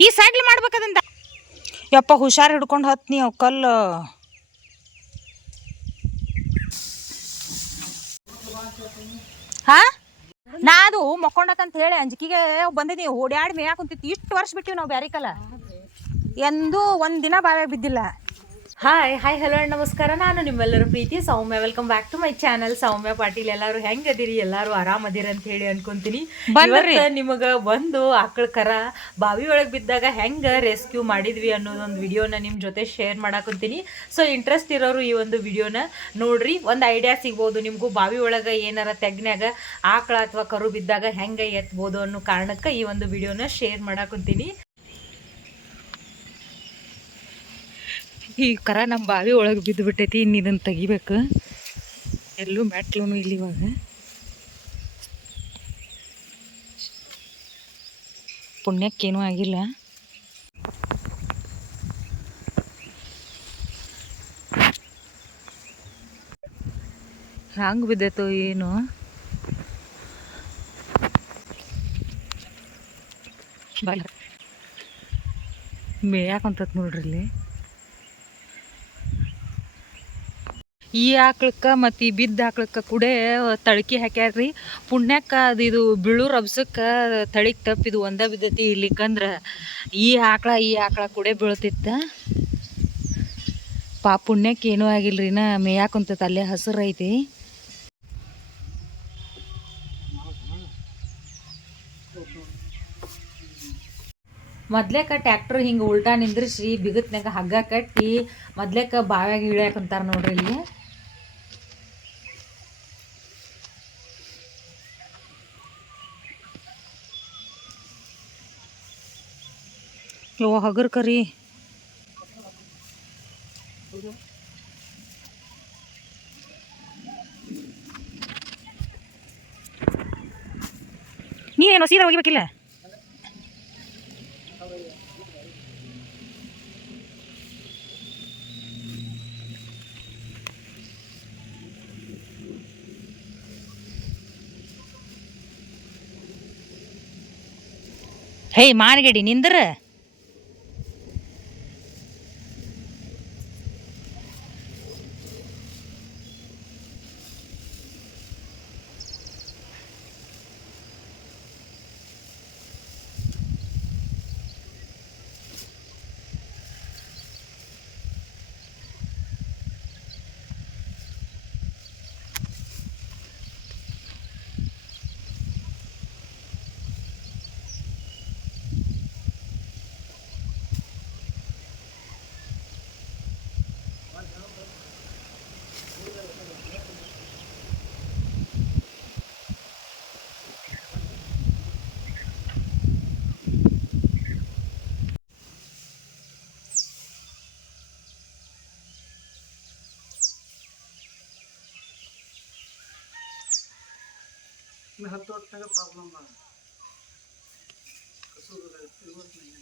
ಈ ಸೈಡ್ಲಿ ಮಾಡ್ಬೇಕದಂತ? ಯಪ್ಪ, ಹುಷಾರ್ ಹಿಡ್ಕೊಂಡು ಹತ್ತು ನೀವು ಕಲ್ಲು. ಹಾ? ನಾ ಅದು ಮಕ್ಕೊಂಡತಂತ ಹೇಳಿ ಅಂಜಿಕೆಗೆ ಬಂದಿದ್ದೀವಿ ಓಡ್ಯಾಡಿ ಮೇಯಾಕುಂತಿತ್ತು ಇಷ್ಟು ವರ್ಷ ಬಿಟ್ಟಿವಿ ನಾವು ಬ್ಯಾರಿಕಲ್ಲ ಎಂದೂ ಒಂದು ದಿನ ಬಾವ್ಯಾಗ ಬಿದ್ದಿಲ್ಲ. ಹಾಯ್ ಹಾಯ್ ಹಲೋ ಅಂಡ್ ನಮಸ್ಕಾರ ನಾನು ನಿಮ್ಮೆಲ್ಲರ ಪ್ರೀತಿ Soumya welcome back to my channel Soumya Patil ಎಲ್ಲಾರು ಹೆಂಗ್ ಎಲ್ಲರೂ ಆರಾಮದಿರಿ ಅಂತ ಹೇಳಿ ಅನ್ಕೊಂತೀನಿ ನಿಮಗ ಒಂದು ಆಕಳ ಕರ ಬಾವಿ ಒಳಗ್ ಬಿದ್ದಾಗ ಹೆಂಗ ರೆಸ್ಕ್ಯೂ ಮಾಡಿದ್ವಿ ಅನ್ನೋದೊಂದು ವಿಡಿಯೋನ ನಿಮ್ ಜೊತೆ ಶೇರ್ ಮಾಡಾಕೊಂತೀನಿ. ಸೊ ಇಂಟ್ರೆಸ್ಟ್ ಇರೋರು ಈ ಒಂದು ವಿಡಿಯೋನ ನೋಡ್ರಿ. ಒಂದು ಐಡಿಯಾ ಸಿಗ್ಬೋದು ನಿಮ್ಗೂ. ಬಾವಿ ಒಳಗ ಏನಾರ ತೆಗ್ನ್ಯಾಗ ಆಕಳ ಅಥವಾ ಕರು ಬಿದ್ದಾಗ ಹೆಂಗ ಎತ್ಬೋದು ಅನ್ನೋ ಕಾರಣಕ್ಕೆ ಈ ಒಂದು ವಿಡಿಯೋನ ಶೇರ್ ಮಾಡಾಕಂತೀನಿ. ಈ ಕರ ನಮ್ಮ ಬಾವಿ ಒಳಗೆ ಬಿದ್ದು ಬಿಟ್ಟೈತಿ ಇನ್ನು ಇದನ್ನು ತೆಗಿಬೇಕು. ಎಲ್ಲೂ ಮೆಟ್ಲೂ ಇಲ್ಲಿ ಇವಾಗ. ಪುಣ್ಯಕ್ಕೇನೂ ಆಗಿಲ್ಲ. ಹ್ಯಾಂಗ್ ಬಿದ್ದೈತೋ ಏನು. ಬಾಯ್. ಮೇಯಾಕಂತತ್ ನೋಡ್ರಿ ಇಲ್ಲಿ. ಈ ಆಕ್ಳಕ್ಕೆ ಮತ್ತು ಈ ಬಿದ್ದ ಆಕಳಕ್ಕ ಕೂಡ ತಳಕಿ ಹಾಕ್ಯಾರ್ರಿ. ಪುಣ್ಯಕ್ಕ ಅದು ಇದು ಬೀಳು ರಬ್ಸಕ್ಕೆ ತಳಿಗೆ ತಪ್ಪಿದು ಒಂದ ಬಿದ್ದತಿ ಇಲ್ಲಿಕಂದ್ರ ಈ ಆಕಳ ಈ ಆಕಳ ಕೂಡ ಬೀಳ್ತಿತ್ತ. ಪಾ ಪುಣ್ಯಕ್ಕೆ ಏನೂ ನಾ ಮೇಯಾಕುಂತೈತೆ ಅಲ್ಲೇ ಹಸಿರು ಐತಿ. ಮೊದ್ಲೇಕ ಟ್ಯಾಕ್ಟರ್ ಹಿಂಗೆ ಉಲ್ಟಾ ನಿಂದ್ರಿಸಿ ಬಿಗತ್ನಾಗ ಹಗ್ಗ ಕಟ್ಟಿ ಮೊದ್ಲೇಕ ಬಾವ್ಯಾಗ ಇಳ್ಯಾಕಂತಾರ ನೋಡ್ರಿ ಇಲ್ಲಿ. ಯೋ ಹಗರ್ ಕರಿ ನೀನೇನೋ ಸೀದಾ ಒಗಿಬೇಕಿಲ್ಲ ಹೇ ಮಾನಗಡಿ ನಿಂದ್ರ हत प्रॉब्लम कसो इवत नहीं है।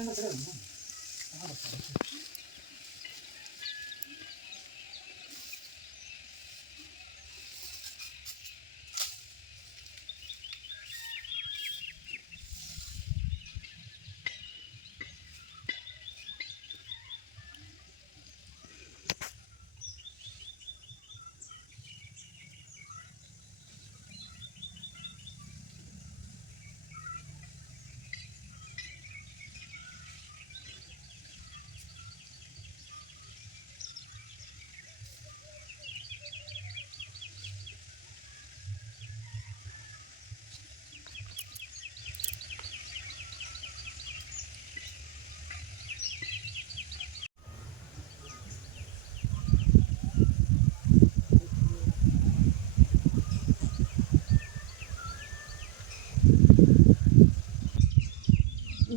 那个资料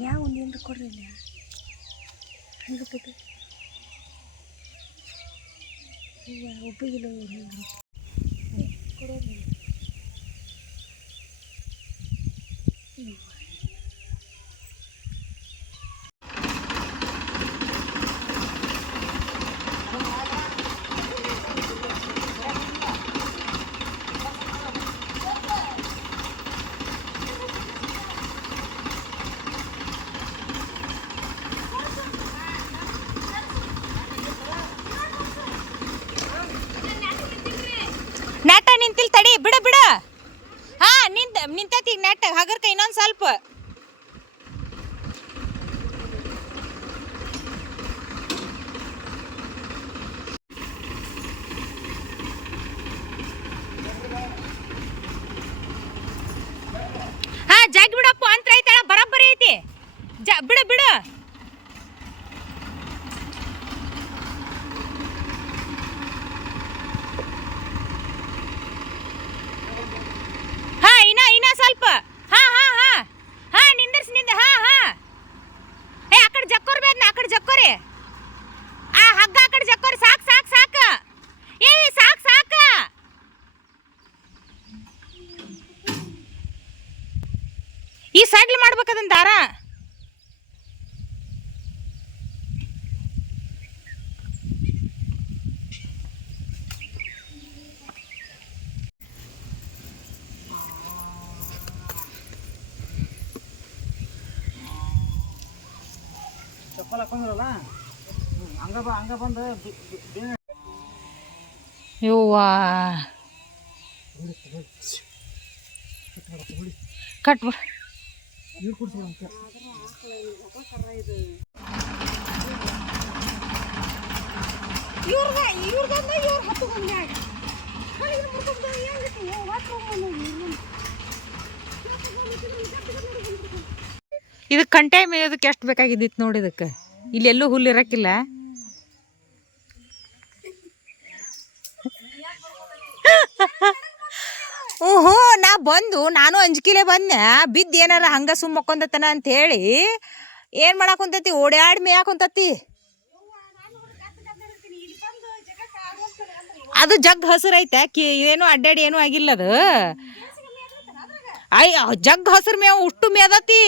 ya un día recorrerla. Algo pepe. Ya, un pequeño recorrerla. ಇನ್ನೊಂದ್ ಸ್ವಲ್ಪ. ಹಾ ಜಗ್ ಬಿಡಪ್ಪ ಅಂತ ಐತಳ ಬರಬ್ಬರಿ ಐತಿ. ಜ ಬಿಡು ಬಿಡ ಹಾ ಇನ್ನ ಇನ್ನ ಸ್ವಲ್ಪ ಹಾ ಹಾ ಹಾ ಹಾ ನಿಂದರ್ಸ್ನಿಂದ ಹಾ ಹಾ ಏ ಆ ಕಡೆ ಜಕ್ಕೋರ್ ಬೇದ್ನ ಆ ಕಡೆ ಜಕ್ಕೋರಿ ಆ ಹಗ್ಗ ಆ ಕಡೆ ಜಕ್ಕೋರಿ ಸಾಕ್ ಸಾಕ್ ಸಾಕ ಏ ಸಾಕ್ ಸಾಕ ಈ ಅದನ್ನ ದಾರ? ಚಪ್ಪಲ್ ಹಾಕೊಂಡ್ರಲ್ಲ? ಹಂಗ ಬಾ ಹಂಗ ಬಂದು ಯವ್ವಾ. ಕಟ್ ನೀರು ಕುಡಿಸ್ಬಿಡಂತ ಇದಕ್ಕೆ ಕಂಟೆ ಮೇಯೋದಕ್ಕೆ ಎಷ್ಟು ಬೇಕಾಗಿದ್ದಿತ್ತು ನೋಡಿ ಇದಕ್ಕೆ. ಇಲ್ಲಿ ಎಲ್ಲೂ ಹುಲ್ಲು ಇರಕ್ಕಿಲ್ಲ. ಓಹೋ! ನಾ ಬಂದು, ನಾನು ಅಂಜಿಕಿಲೆ ಬಂದೆ, ಬಿದ್ದು ಏನಾರ ಹಂಗ ಸುಮ್ಮ ಅಂತ ಹೇಳಿ ಏನು ಮಾಡಾಕುಂತತಿ ಓಡ್ಯಾಡ್ ಮೇಯಾಕುಂತತಿ ಅದು ಜಗ್ ಹಸಿರು ಐತೆ, ಕಿ ಏನು ಅಡ್ಡಾಡಿ ಏನೂ ಆಗಿಲ್ಲ ಅದು ಅಯ್ಯ ಜಗ್ ಹಸಿರು ಮೇವು ಉಷ್ಟು ಮೇದತಿ.